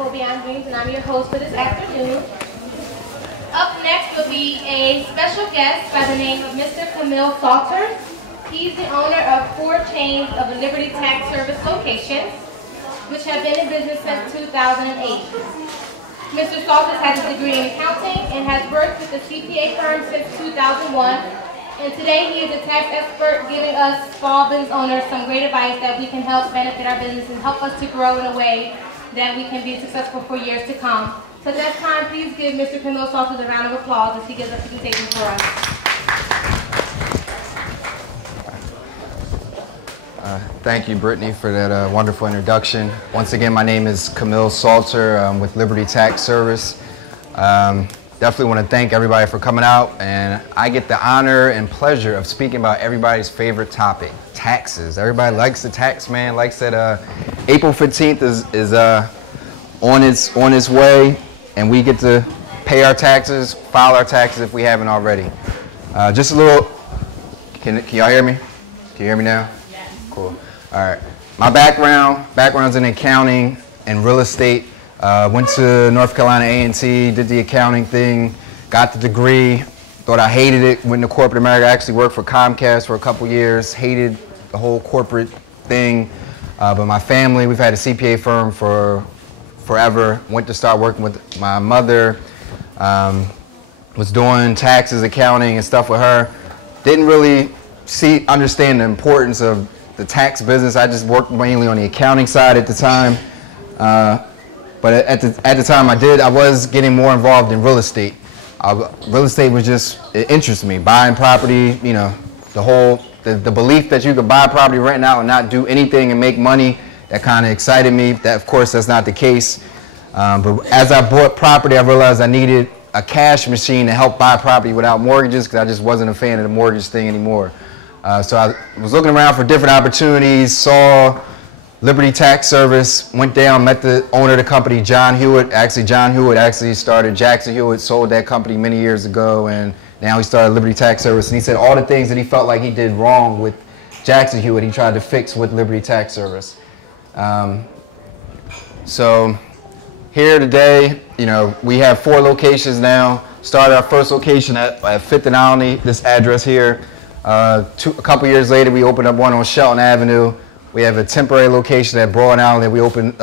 for Beyond Dreams, and I'm your host for this afternoon. Up next will be a special guest by the name of Mr. Kamil Salters. He's the owner of 4 chains of Liberty Tax Service locations, which have been in business since 2008. Mr. Salters has a degree in accounting and has worked with the CPA firm since 2001. And today he is a tax expert giving us small business owners some great advice that we can help benefit our business and help us to grow in a way that we can be successful for years to come. So at this time, please give Mr. Kamil Salters a round of applause as he gives us a presentation for us. Thank you, Brittany, for that wonderful introduction. Once again, my name is Kamil Salter with Liberty Tax Service. Definitely want to thank everybody for coming out, and I get the honor and pleasure of speaking about everybody's favorite topic, taxes. Everybody likes the tax man, likes that April 15th is on its way, and we get to pay our taxes, file our taxes if we haven't already. Just a little, can y'all hear me? Can you hear me now? Yes. Cool. All right. My background's in accounting and real estate. Went to North Carolina A&T, did the accounting thing, got the degree, thought I hated it, went into corporate America. I actually worked for Comcast for a couple years, hated the whole corporate thing. But my family, we've had a CPA firm for forever. Went to start working with my mother, was doing taxes, accounting, and stuff with her. Didn't really understand the importance of the tax business. I just worked mainly on the accounting side at the time. But at the time I was getting more involved in real estate. Real estate was it interested me. Buying property, you know, the belief that you could buy property right now and not do anything and make money, that kind of excited me. That, of course, that's not the case. But as I bought property, I realized I needed a cash machine to help buy property without mortgages, because I just wasn't a fan of the mortgage thing anymore. So I was looking around for different opportunities, saw Liberty Tax Service, went down, met the owner of the company, John Hewitt. Actually, John Hewitt actually started Jackson Hewitt, sold that company many years ago, and now he started Liberty Tax Service. And he said all the things that he felt like he did wrong with Jackson Hewitt, he tried to fix with Liberty Tax Service. So here today, you know, we have 4 locations now. Started our first location at 5th and Alny, this address here. A couple years later, we opened up one on Shelton Avenue. We have a temporary location at Broad Island that we opened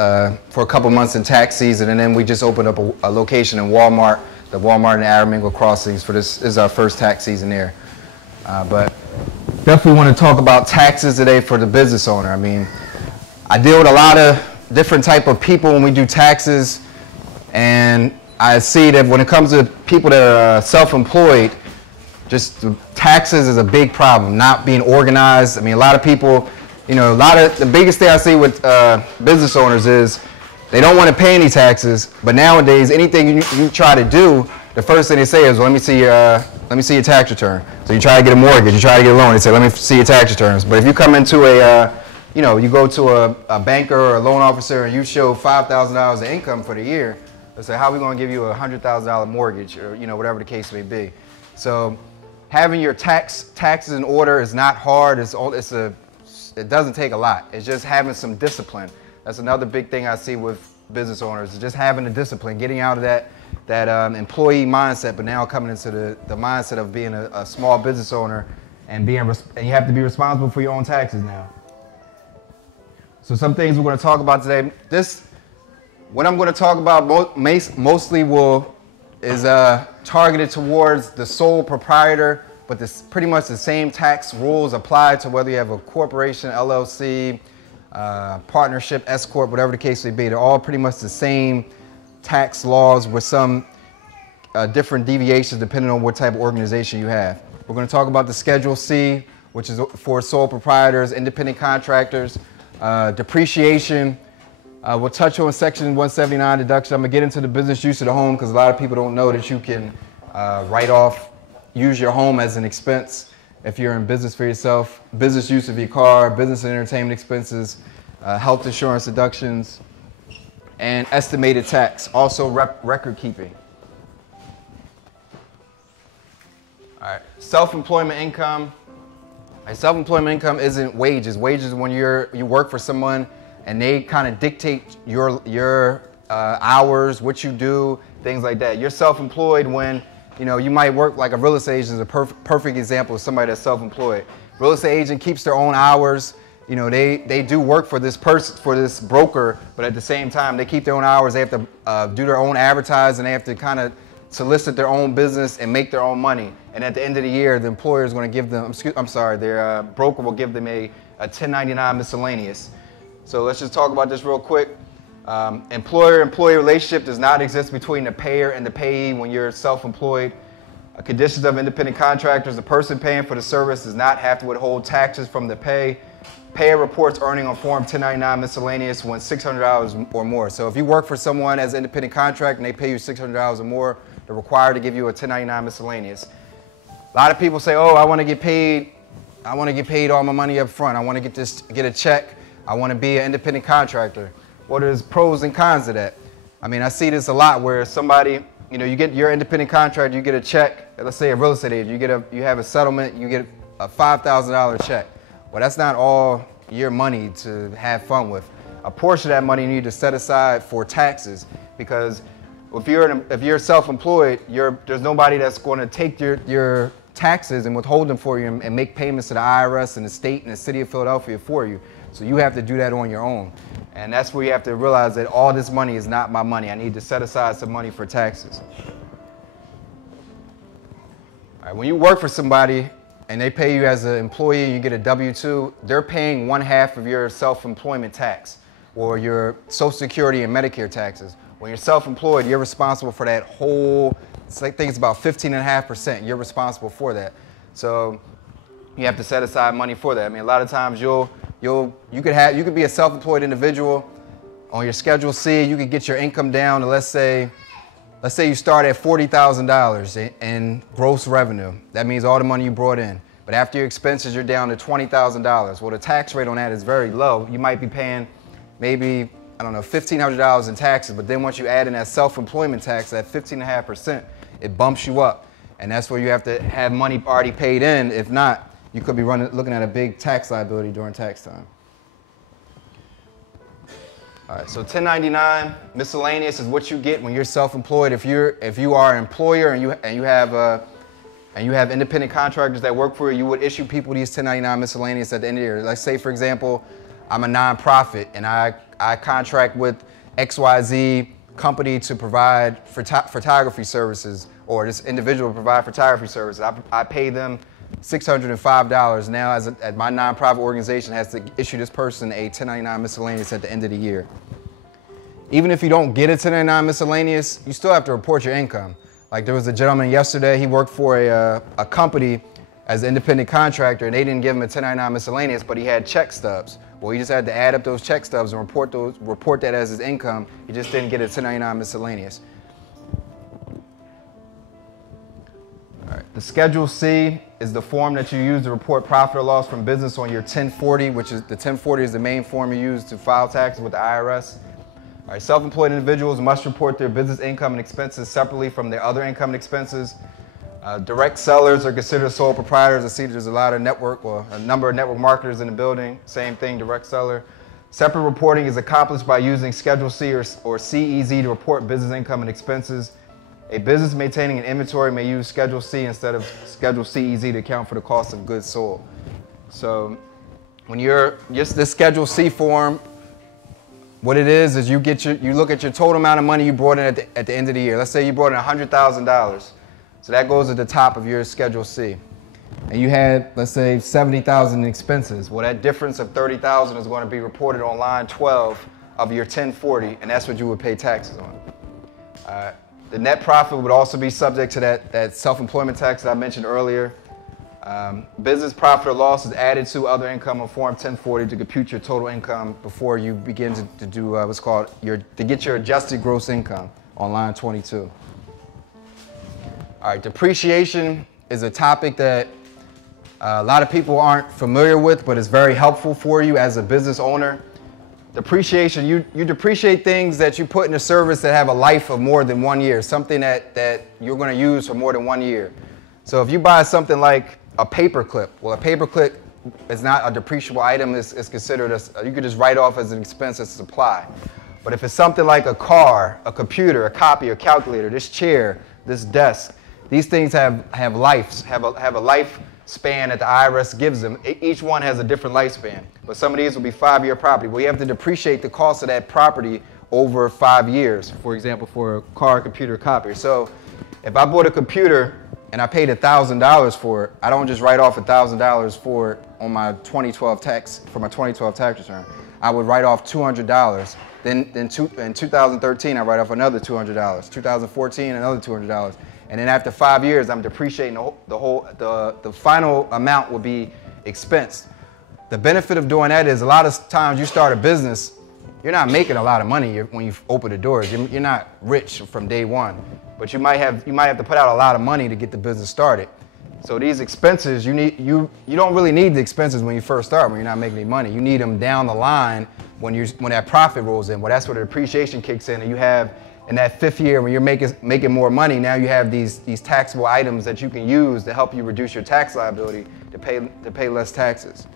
for a couple months in tax season, and then we just opened up a location in Walmart, the Walmart and Aramingo crossings. For this is our first tax season there. But definitely want to talk about taxes today for the business owner. I mean, I deal with a lot of different type of people when we do taxes, and I see that when it comes to people that are self-employed, just taxes is a big problem. Not being organized. I mean, a lot of people. You know, the biggest thing I see with business owners is they don't want to pay any taxes, but nowadays anything you try to do, the first thing they say is, well, let me see your tax return. So you try to get a mortgage, you try to get a loan, they say, let me see your tax returns. But if you come into you go to a banker or a loan officer and you show $5,000 of income for the year, they say, how are we going to give you a $100,000 mortgage, or whatever the case may be. So having your taxes in order is not hard. It doesn't take a lot. It's just having some discipline. That's another big thing I see with business owners, is just having the discipline, getting out of that employee mindset, but now coming into the mindset of being a small business owner and you have to be responsible for your own taxes now. So some things we're going to talk about today. What I'm going to talk about mostly is targeted towards the sole proprietor, but this pretty much the same tax rules apply to whether you have a corporation, LLC, partnership, S corp, whatever the case may be. They're all pretty much the same tax laws with some different deviations depending on what type of organization you have. We're going to talk about the Schedule C, which is for sole proprietors, independent contractors, depreciation. We'll touch on Section 179 deduction. I'm going to get into the business use of the home because a lot of people don't know that you can use your home as an expense if you're in business for yourself, business use of your car, business and entertainment expenses, health insurance deductions, and estimated tax, also record keeping. All right, self-employment income. Self-employment income isn't wages. Wages is when you work for someone and they kind of dictate your hours, what you do, things like that. You're self-employed when, you might work like a real estate agent is a perfect example of somebody that's self-employed. Real estate agent keeps their own hours. They do work for this person, for this broker, but at the same time, they keep their own hours. They have to do their own advertising. They have to kind of solicit their own business and make their own money. And at the end of the year, the employer is going to give them, their broker will give them a 1099 miscellaneous. So let's just talk about this real quick. Employer-employee relationship does not exist between the payer and the payee when you're self-employed. Conditions of independent contractors: the person paying for the service does not have to withhold taxes from the pay. Payer reports earning on Form 1099 miscellaneous when $600 or more. So if you work for someone as an independent contractor and they pay you $600 or more, they're required to give you a 1099 miscellaneous. A lot of people say, oh, I want to get paid all my money up front. I want to get a check. I want to be an independent contractor. Well, there's pros and cons to that. I mean, I see this a lot where somebody, you're an independent contractor, you get a check, let's say a real estate agent, you have a settlement, you get a $5,000 check. Well, that's not all your money to have fun with. A portion of that money you need to set aside for taxes, because if you're self-employed, there's nobody that's going to take your taxes and withhold them for you and make payments to the IRS and the state and the city of Philadelphia for you. So you have to do that on your own. And that's where you have to realize that all this money is not my money. I need to set aside some money for taxes. All right, when you work for somebody and they pay you as an employee and you get a W-2, they're paying 1/2 of your self-employment tax or your Social Security and Medicare taxes. When you're self-employed, you're responsible for that whole, I think it's about 15.5%. You're responsible for that. So you have to set aside money for that. I mean, a lot of times you could be a self-employed individual on your Schedule C. You could get your income down to, let's say you start at $40,000 in gross revenue. That means all the money you brought in. But after your expenses, you're down to $20,000. Well, the tax rate on that is very low. You might be paying maybe, I don't know, $1,500 in taxes. But then once you add in that self-employment tax, that 15.5%, it bumps you up. And that's where you have to have money already paid in. If not, you could be looking at a big tax liability during tax time. All right, so 1099 miscellaneous is what you get when you're self-employed. If you are an employer and you have independent contractors that work for you, you would issue people these 1099 miscellaneous at the end of the year. Let's say, for example, I'm a nonprofit and I contract with XYZ company to provide photography services, or this individual provide photography services. I pay them $605. Now, as my nonprofit organization has to issue this person a 1099 miscellaneous at the end of the year. Even if you don't get a 1099 miscellaneous, you still have to report your income. Like there was a gentleman yesterday, he worked for a company as an independent contractor, and they didn't give him a 1099 miscellaneous, but he had check stubs. Well, he just had to add up those check stubs and report that as his income. He just didn't get a 1099 miscellaneous. All right. The Schedule C is the form that you use to report profit or loss from business on your 1040, which is the 1040 is the main form you use to file taxes with the IRS. All right. Self-employed individuals must report their business income and expenses separately from their other income and expenses. Direct sellers are considered sole proprietors. I see there's a lot of a number of network marketers in the building. Same thing, direct seller. Separate reporting is accomplished by using Schedule C or CEZ to report business income and expenses. A business maintaining an inventory may use Schedule C instead of Schedule CEZ to account for the cost of goods sold. So when you're just this Schedule C form, what it is you look at your total amount of money you brought in at the end of the year. Let's say you brought in $100,000. So that goes at the top of your Schedule C. And you had, let's say, $70,000 in expenses. Well, that difference of $30,000 is going to be reported on line 12 of your 1040, and that's what you would pay taxes on. The net profit would also be subject to that self-employment tax that I mentioned earlier. Business profit or loss is added to other income on Form 1040 to compute your total income before you begin to do what's called to get your adjusted gross income on line 22. All right, depreciation is a topic that a lot of people aren't familiar with, but it's very helpful for you as a business owner. Depreciation, you depreciate things that you put in a service that have a life of more than 1 year, something that you're going to use for more than 1 year. So if you buy something like a paper clip, well, a paper clip is not a depreciable item. It's considered you could just write off as an expense as a supply. But if it's something like a car, a computer, a copier, a calculator, this chair, this desk, these things have a lifespan that the IRS gives them. Each one has a different lifespan. But some of these will be 5-year property. Well, you have to depreciate the cost of that property over 5 years, for example, for a car, computer, copier. So if I bought a computer and I paid $1,000 for it, I don't just write off $1,000 for it on my 2012 tax, for my 2012 tax return. I would write off $200. Then in 2013, I write off another $200. 2014, another $200. And then after 5 years, I'm depreciating the final amount will be expensed. The benefit of doing that is a lot of times you start a business, you're not making a lot of money when you open the doors. You're not rich from day one, but you might have to put out a lot of money to get the business started. So these expenses, you don't really need the expenses when you first start, when you're not making any money. You need them down the line when that profit rolls in. Well, that's where the depreciation kicks in, and you have in that 5th year when you're making more money. Now you have these taxable items that you can use to help you reduce your tax liability to pay less taxes.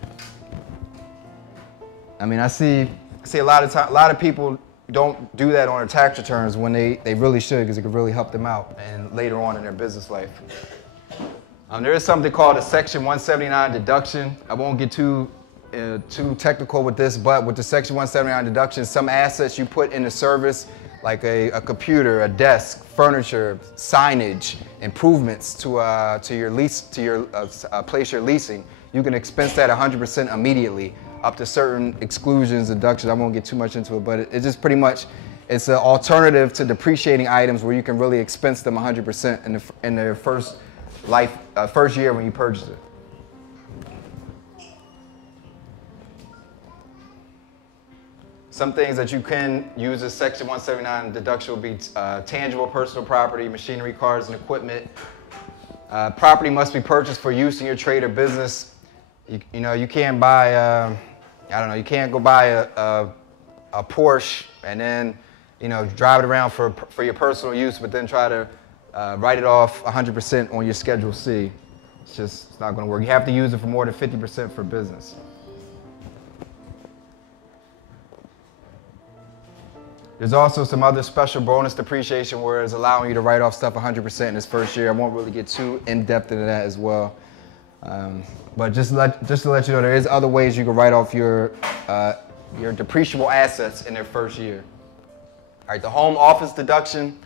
I mean, I see a lot of people don't do that on their tax returns when they really should, because it could really help them out and later on in their business life. There is something called a Section 179 deduction. I won't get too technical with this, but with the Section 179 deduction, some assets you put into service, like a computer, a desk, furniture, signage, improvements to your lease, to your place you're leasing, you can expense that 100% immediately, up to certain exclusions, deductions. I won't get too much into it, but it's just pretty much, it's an alternative to depreciating items where you can really expense them 100% in their first year when you purchase it. Some things that you can use as Section 179 deduction will be tangible personal property, machinery, cars, and equipment. Property must be purchased for use in your trade or business. You can't buy, you can't go buy a Porsche and then, drive it around for your personal use, but then try to write it off 100% on your Schedule C. It's not going to work. You have to use it for more than 50% for business. There's also some other special bonus depreciation where it's allowing you to write off stuff 100% in this first year. I won't really get too in-depth into that as well. But just to let you know, there is other ways you can write off your depreciable assets in their first year. All right, the home office deduction.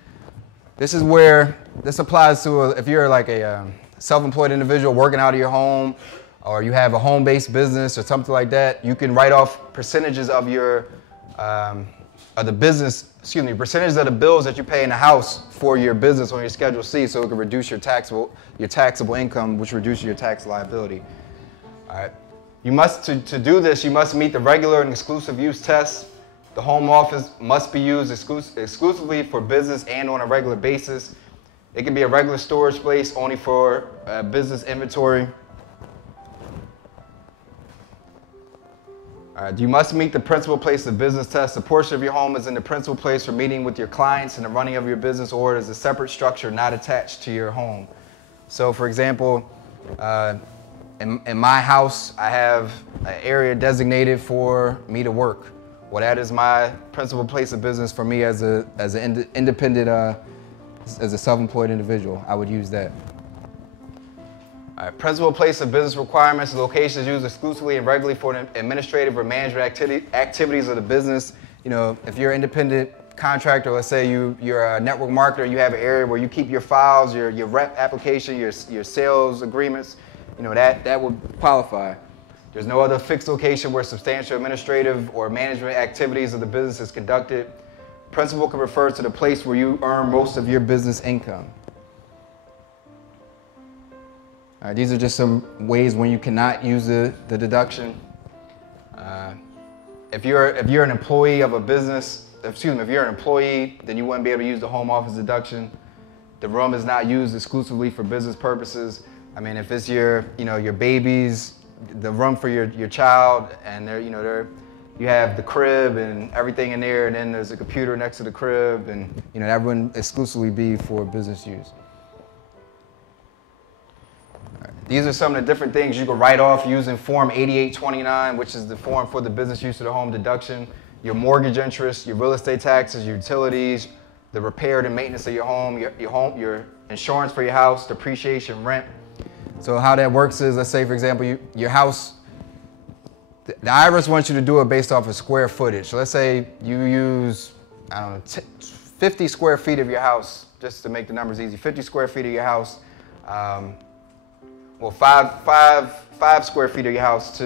This is where this applies to if you're like a self-employed individual working out of your home, or you have a home-based business or something like that. You can write off percentages of your percentages of the bills that you pay in the house for your business on your Schedule C, so it can reduce your taxable income, which reduces your tax liability. All right. To do this, you must meet the regular and exclusive use tests. The home office must be used exclusively for business and on a regular basis. It can be a regular storage place only for business inventory. You must meet the principal place of business test. A portion of your home is in the principal place for meeting with your clients and the running of your business, or it is a separate structure not attached to your home. So for example, in my house, I have an area designated for me to work. Well, that is my principal place of business for me as an independent, as a self-employed individual. I would use that. All right, principal place of business requirements. Locations used exclusively and regularly for administrative or management activities of the business. If you're an independent contractor, let's say you're a network marketer, you have an area where you keep your files, your rep application, your sales agreements, that would qualify. There's no other fixed location where substantial administrative or management activities of the business is conducted. Principal can refer to the place where you earn most of your business income. All right, these are just some ways when you cannot use the deduction. If you're an employee of a business, if you're an employee, then you wouldn't be able to use the home office deduction. The room is not used exclusively for business purposes. I mean, if it's your babies, the room for your child, and you have the crib and everything in there, and then there's a computer next to the crib, and that wouldn't exclusively be for business use. These are some of the different things you can write off using Form 8829, which is the form for the business use of the home deduction. your mortgage interest, your real estate taxes, your utilities, the repair and maintenance of your home, your insurance for your house, depreciation, rent. So how that works is, let's say for example, your house, the IRS wants you to do it based off of square footage. So let's say you use, I don't know, 50 square feet of your house, just to make the numbers easy, 50 square feet of your house, well, five square feet of your house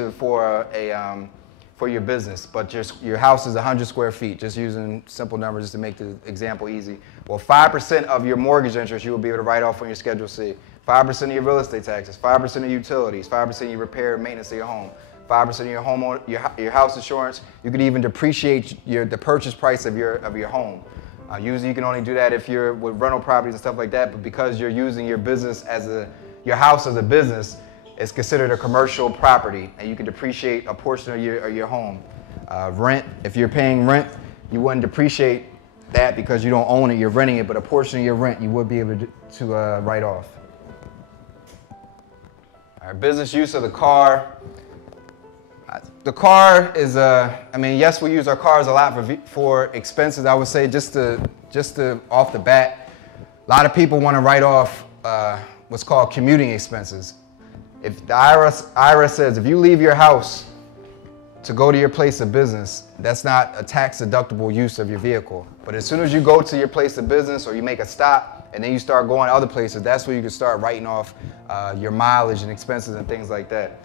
for your business, but your house is 100 square feet, just using simple numbers just to make the example easy. Well, 5% of your mortgage interest you will be able to write off on your Schedule C, 5% of your real estate taxes, 5% of utilities, 5% of your repair and maintenance of your home, 5% of your homeowner, your house insurance. You could even depreciate the purchase price of your home. Usually you can only do that if you're with rental properties and stuff like that, but because you're using your business your house as a business, it's considered a commercial property, and you can depreciate a portion of your home. Rent, if you're paying rent, you wouldn't depreciate that because you don't own it, you're renting it, but a portion of your rent you would be able to write off. All right, business use of the car. The car is, I mean, yes, we use our cars a lot for expenses. I would say just to off the bat, a lot of people want to write off what's called commuting expenses. If the IRS says if you leave your house to go to your place of business, that's not a tax deductible use of your vehicle. But as soon as you go to your place of business or you make a stop and then you start going to other places, that's where you can start writing off your mileage and expenses and things like that.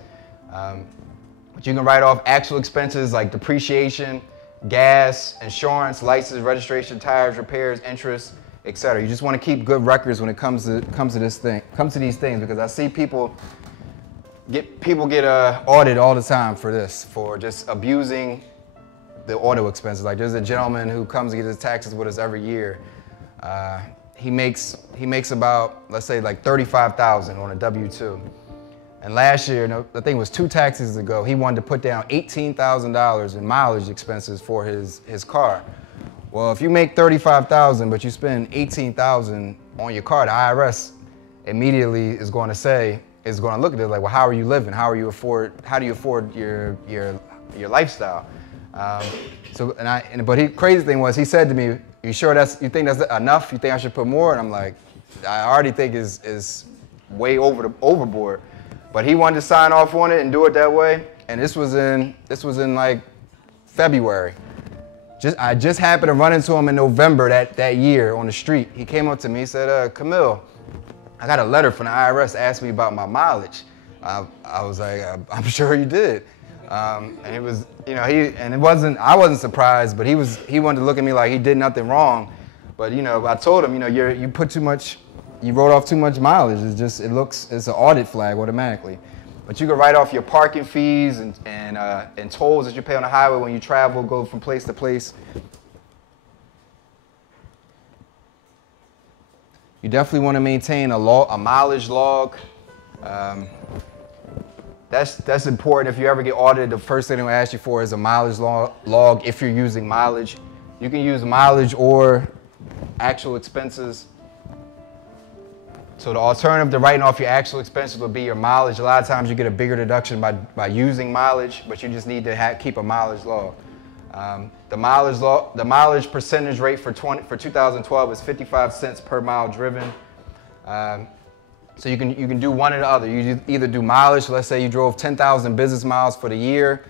But you can write off actual expenses like depreciation, gas, insurance, license, registration, tires, repairs, interest, etc. You just want to keep good records when it comes to these things, because I see people get audited all the time for just abusing the auto expenses. Like there's a gentleman who comes to get his taxes with us every year. He makes about, let's say, like $35,000 on a W-2. And last year, I think it was 2 taxes ago, he wanted to put down $18,000 in mileage expenses for his car. Well, if you make $35,000 but you spend $18,000 on your car, the IRS immediately is going to look at it like, well, how are you living? How do you afford your lifestyle? But crazy thing was, he said to me, you think that's enough? You think I should put more? And I'm like, I already think is way overboard. But he wanted to sign off on it and do it that way. And this was in like February. I just happened to run into him in November that year on the street. He came up to me, he said, Kamil, I got a letter from the IRS asking me about my mileage. I was like, I'm sure you did. And it was, I wasn't surprised, but he wanted to look at me like he did nothing wrong. But I told him, you wrote off too much mileage. It's an audit flag automatically. But you can write off your parking fees and tolls that you pay on the highway when you travel, go from place to place. You definitely want to maintain a mileage log. That's important. If you ever get audited, the first thing they'll ask you for is a mileage log if you're using mileage. You can use mileage or actual expenses. So the alternative to writing off your actual expenses would be your mileage. A lot of times you get a bigger deduction by using mileage, but you just need to keep a mileage log. The mileage percentage rate for 2012 is 55 cents per mile driven. So you can do one or the other. You either do mileage. Let's say you drove 10,000 business miles for the year,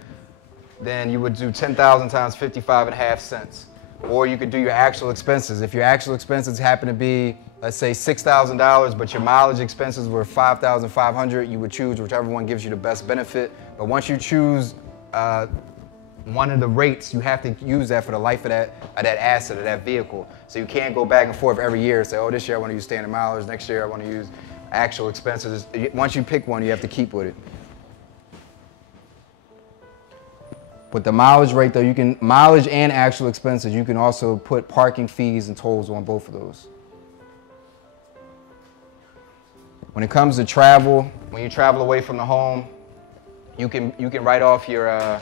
then you would do 10,000 times 55.5 cents. Or you could do your actual expenses. If your actual expenses happen to be, let's say, $6,000, but your mileage expenses were $5,500, you would choose whichever one gives you the best benefit. But once you choose one of the rates, you have to use that for the life of that asset, of that vehicle. So you can't go back and forth every year and say, oh, this year I want to use standard mileage, next year I want to use actual expenses. Once you pick one, you have to keep with it. With the mileage rate though, you can mileage and actual expenses. You can also put parking fees and tolls on both of those. When it comes to travel, when you travel away from the home, you can write off your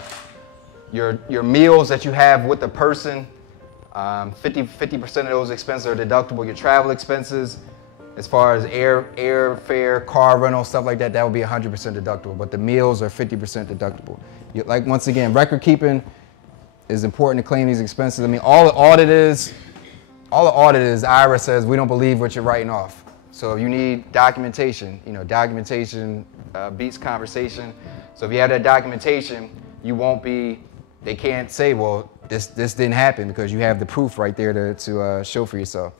meals that you have with the person. 50% of those expenses are deductible. Your travel expenses, as far as airfare, car rental, stuff like that, that would be 100% deductible. But the meals are 50% deductible. Like once again, record keeping, is important to claim these expenses. I mean, all the audit is, the IRS says we don't believe what you're writing off. So if you need documentation, documentation beats conversation. So if you have that documentation, you won't be, they can't say, well, this didn't happen, because you have the proof right there to show for yourself.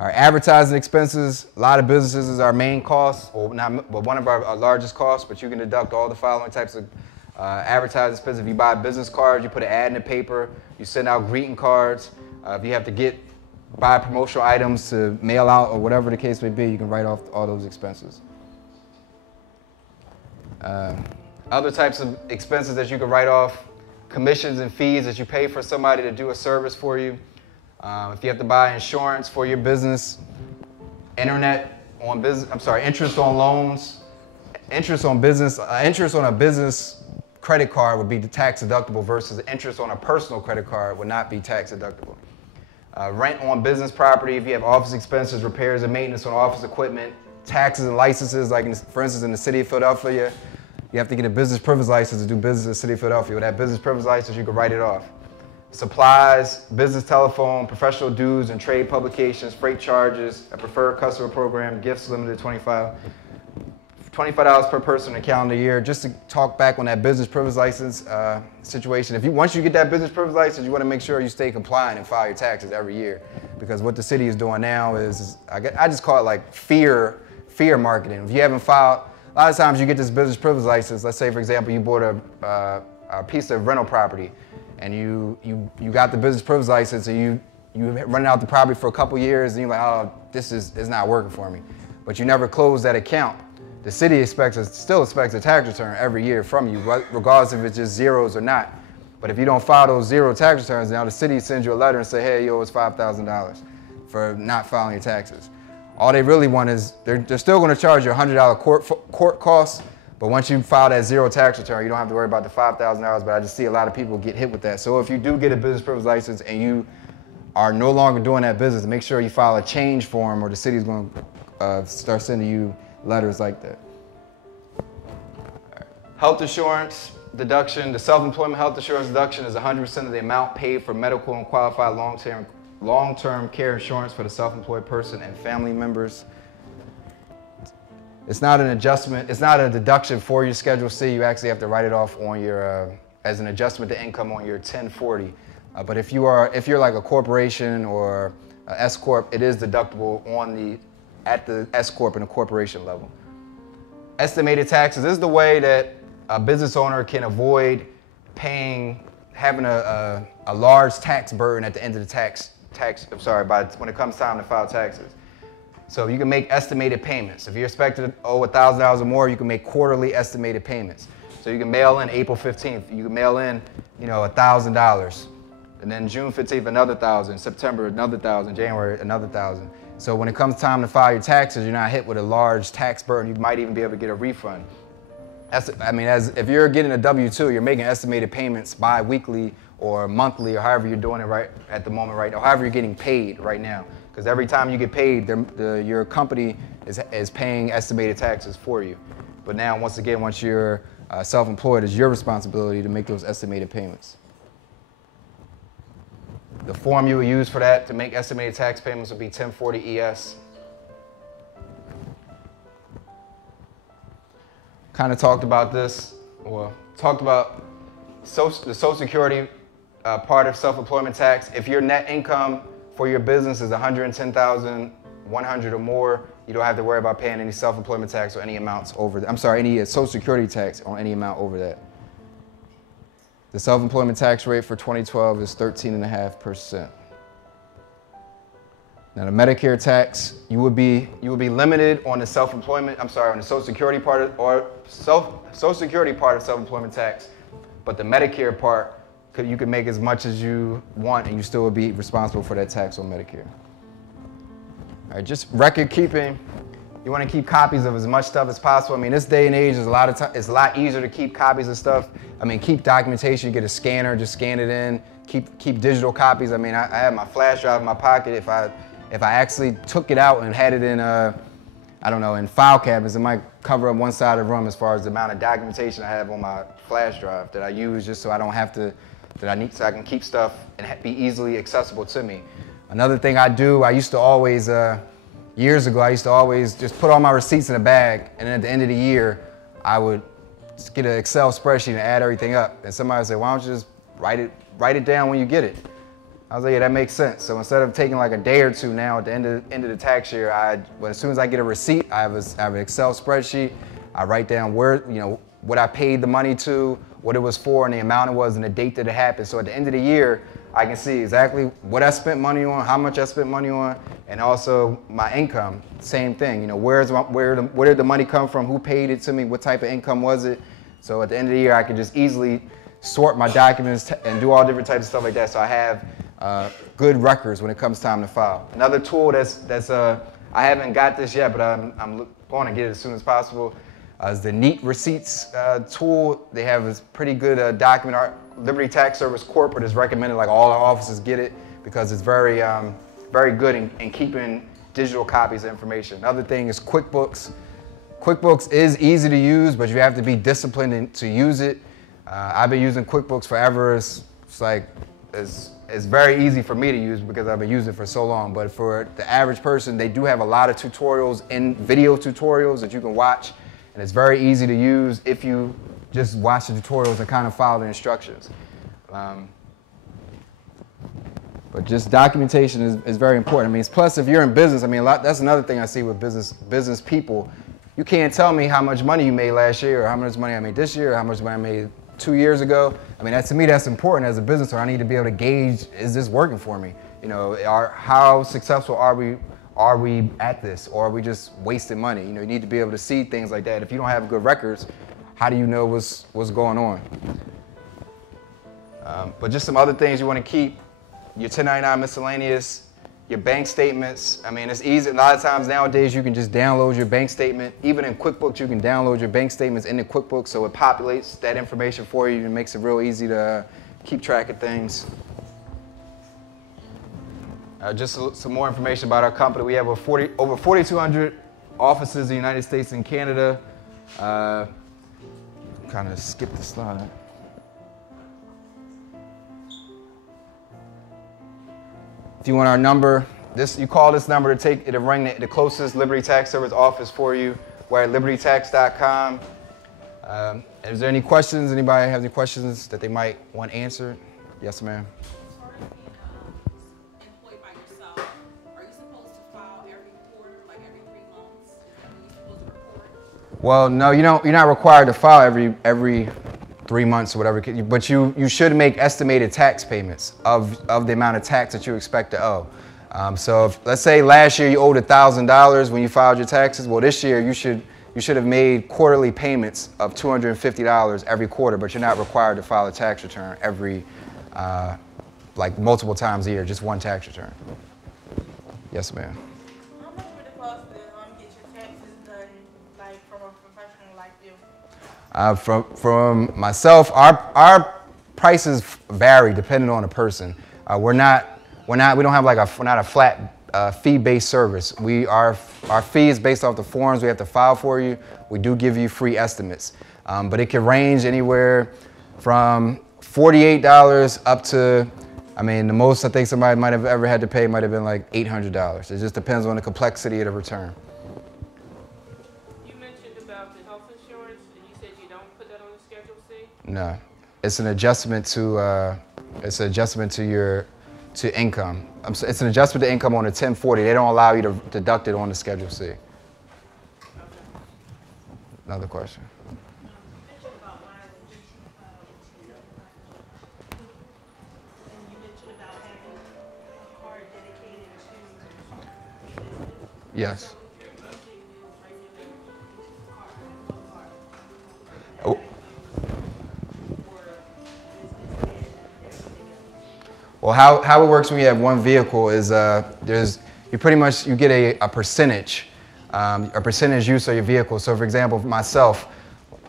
Our advertising expenses, a lot of businesses is our main cost, or one of our largest costs, but you can deduct all the following types of advertising expenses. If you buy business cards, you put an ad in the paper, you send out greeting cards. If you have to buy promotional items to mail out or whatever the case may be, you can write off all those expenses. Other types of expenses that you can write off: commissions and fees that you pay for somebody to do a service for you. If you have to buy insurance for your business, interest on loans, interest on a business credit card would be tax deductible, versus interest on a personal credit card would not be tax deductible. Rent on business property, if you have office expenses, repairs and maintenance on office equipment, taxes and licenses, like for instance in the city of Philadelphia, you have to get a business privilege license to do business in the city of Philadelphia. With that business privilege license, you can write it off. Supplies, business telephone, professional dues and trade publications, freight charges, a preferred customer program, gifts limited to $25 per person in a calendar year. Just to talk back on that business privilege license situation, once you get that business privilege license, you want to make sure you stay compliant and file your taxes every year, because what the city is doing now is I just call it like fear marketing. If you haven't filed, a lot of times you get this business privilege license. Let's say, for example, you bought a piece of rental property, and you got the business privilege license, and you running out the property for a couple years, and you're like, oh, it's not working for me. But you never closed that account. The city still expects a tax return every year from you, regardless if it's just zeros or not. But if you don't file those zero tax returns, now the city sends you a letter and say, hey, you owe us $5,000 for not filing your taxes. All they really want is, they're still going to charge you $100 court costs, but once you file that zero tax return, you don't have to worry about the $5,000, but I just see a lot of people get hit with that. So if you do get a business privilege license and you are no longer doing that business, make sure you file a change form, or the city's going to start sending you letters like that. Health insurance deduction. The self-employment health insurance deduction is 100% of the amount paid for medical and qualified long-term care insurance for the self-employed person and family members. It's not an adjustment. It's not a deduction for your Schedule C. You actually have to write it off on your as an adjustment to income on your 1040. But if you're like a corporation or a S corp, it is deductible at the S corp and the corporation level. Estimated taxes. This is the way that a business owner can avoid having a large tax burden at the end of the when it comes time to file taxes. So you can make estimated payments. If you're expected to owe $1,000 or more, you can make quarterly estimated payments. So you can mail in April 15th. You can mail in, $1,000, and then June 15th another $1,000, September another $1,000, January another $1,000. So when it comes time to file your taxes, you're not hit with a large tax burden. You might even be able to get a refund. If you're getting a W-2, you're making estimated payments bi-weekly or monthly, or however you're doing it right at the moment right now, however you're getting paid right now. Because every time you get paid, your company is paying estimated taxes for you. But now, once you're self-employed, it's your responsibility to make those estimated payments. The form you would use for that to make estimated tax payments would be 1040 ES. Kind of talked about this, talked about the Social Security part of self-employment tax. If your net income for your business is $110,100 or more, you don't have to worry about paying any self-employment tax or any amounts over that. Any Social Security tax on any amount over that. The self-employment tax rate for 2012 is 13.5%. Now the Medicare tax, you would be limited on the on the Social Security part of self-employment tax, but the Medicare part, you can make as much as you want and you still would be responsible for that tax on Medicare. All right, just record keeping. You want to keep copies of as much stuff as possible. This day and age, it's a lot easier to keep copies of stuff. Keep documentation. You get a scanner, just scan it in. Keep digital copies. I have my flash drive in my pocket. If I actually took it out and had it in, in file cabinets, it might cover up one side of the room as far as the amount of documentation I have on my flash drive that I use just so I don't have to that I need so I can keep stuff and be easily accessible to me. Another thing I do, I used to always, years ago, I used to always just put all my receipts in a bag, and then at the end of the year, I would just get an Excel spreadsheet and add everything up. And somebody would say, why don't you just write it down when you get it? I was like, yeah, that makes sense. So instead of taking like a day or two now at the end of the tax year, as soon as I get a receipt, I have an Excel spreadsheet. I write down what I paid the money to, what it was for, and the amount it was, and the date that it happened. So at the end of the year, I can see exactly what I spent money on, how much I spent money on, and also my income. Same thing. You know, where did the money come from? Who paid it to me? What type of income was it? So at the end of the year, I can just easily sort my documents and do all different types of stuff like that. So I have good records when it comes time to file. Another tool that's I haven't got this yet, but I'm going to get it as soon as possible. Is the Neat Receipts tool. They have this pretty good document. Liberty Tax Service Corporate is recommended, like all our offices get it because it's very good in keeping digital copies of information. Another thing is QuickBooks. QuickBooks is easy to use, but you have to be disciplined to use it. I've been using QuickBooks forever. It's very easy for me to use because I've been using it for so long. But for the average person, they do have a lot of tutorials and video tutorials that you can watch. And it's very easy to use if you just watch the tutorials and kind of follow the instructions. But just documentation is very important. I mean, plus if you're in business, I mean, that's another thing I see with business people. You can't tell me how much money you made last year or how much money I made this year or how much money I made 2 years ago. I mean, to me, that's important as a business owner. I need to be able to gauge, is this working for me? You know, how successful are we at this, or are we just wasting money? You know, you need to be able to see things like that. If you don't have good records, how do you know what's going on? But just some other things you want to keep: your 1099 miscellaneous, your bank statements. I mean, it's easy. A lot of times nowadays you can just download your bank statement. Even in QuickBooks, you can download your bank statements into QuickBooks, so it populates that information for you and makes it real easy to keep track of things. Just some more information about our company. We have over 4,200 offices in the United States and Canada. Kind of skip the slide. If you want our number, you call this number it'll ring the closest Liberty Tax Service office for you. We're at libertytax.com. Is there any questions? Anybody have any questions that they might want answered? Yes, ma'am. Well, no, you're not required to file every 3 months or whatever, but you should make estimated tax payments of the amount of tax that you expect to owe. So let's say last year you owed $1,000 when you filed your taxes. Well, this year you should have made quarterly payments of $250 every quarter, but you're not required to file a tax return every like multiple times a year, just one tax return. Yes, ma'am. From myself, our prices vary depending on the person. We don't have like we're not a flat fee-based service. Our fee is based off the forms we have to file for you. We do give you free estimates, but it can range anywhere from $48 up to, I mean, the most I think somebody might have ever had to pay might have been like $800. It just depends on the complexity of the return. No, it's an adjustment to income. It's an adjustment to income on a 1040. They don't allow you to deduct it on the Schedule C. Another question. Yes. Oh. Well, how it works when you have one vehicle is you get a percentage use of your vehicle. So for example, for myself,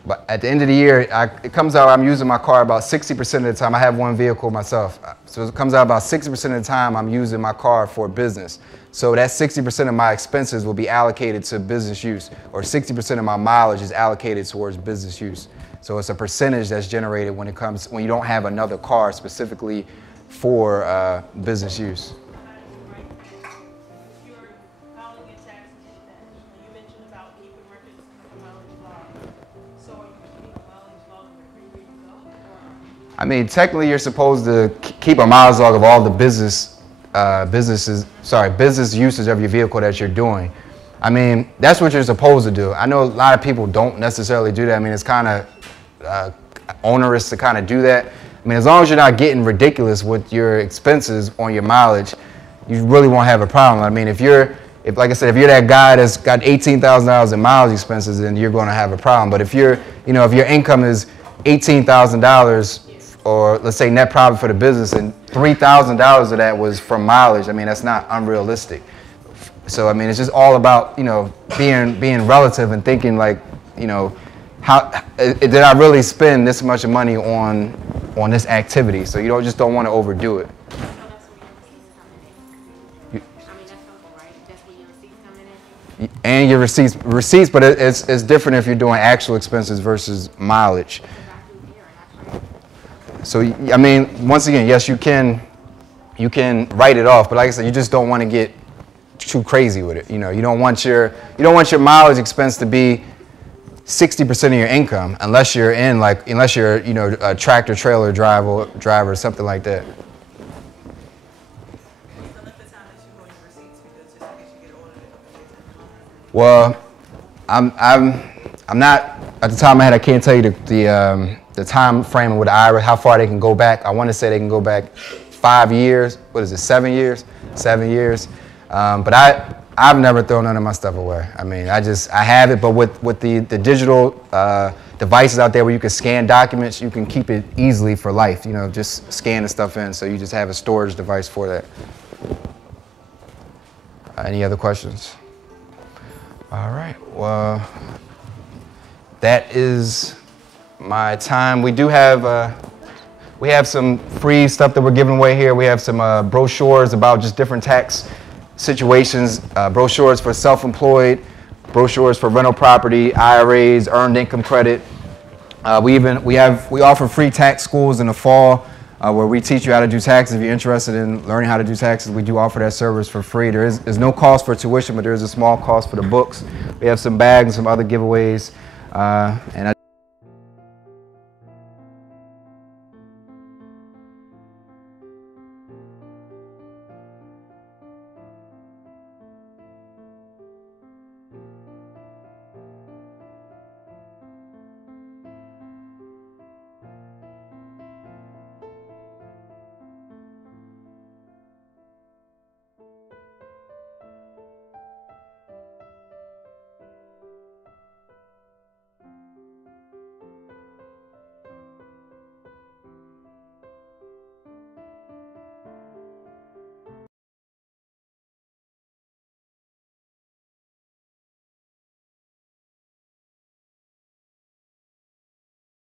but at the end of the year, it comes out I'm using my car about 60% of the time. I have one vehicle myself. So it comes out about 60% of the time I'm using my car for business. So that 60% of my expenses will be allocated to business use, or 60% of my mileage is allocated towards business use. So it's a percentage that's generated when you don't have another car specifically for business use. I mean, technically, you're supposed to keep a mileage log of all the business usage of your vehicle that you're doing. I mean, that's what you're supposed to do. I know a lot of people don't necessarily do that. I mean, it's kind of onerous to kind of do that. I mean, as long as you're not getting ridiculous with your expenses on your mileage, you really won't have a problem. I mean, like I said, if you're that guy that's got $18,000 in mileage expenses, then you're going to have a problem. But if if your income is $18,000, or let's say net profit for the business, and $3,000 of that was from mileage, I mean, that's not unrealistic. So I mean, it's just all about being relative and thinking like, how did I really spend this much money on this activity? So you just don't want to overdo it. And your receipts, but it's different if you're doing actual expenses versus mileage. So I mean, once again, yes, you can write it off, but like I said, you just don't want to get too crazy with it. You don't want your mileage expense to be 60% of your income, unless you're a tractor trailer driver or something like that. Well, I'm not at the top of my head. I can't tell you the time frame with the IRA, how far they can go back. I want to say they can go back 5 years. What is it? 7 years? 7 years. But I've never thrown none of my stuff away. I mean, I have it, but with the digital devices out there where you can scan documents, you can keep it easily for life. Just scan the stuff in. So you just have a storage device for that. Any other questions? All right. Well, that is my time. We do have we have some free stuff that we're giving away here. We have some brochures about just different tax situations, brochures for self-employed, brochures for rental property, IRAs, earned income credit. We offer free tax schools in the fall where we teach you how to do taxes. If you're interested in learning how to do taxes, we do offer that service for free. There's no cost for tuition, but there is a small cost for the books. We have some bags and some other giveaways, and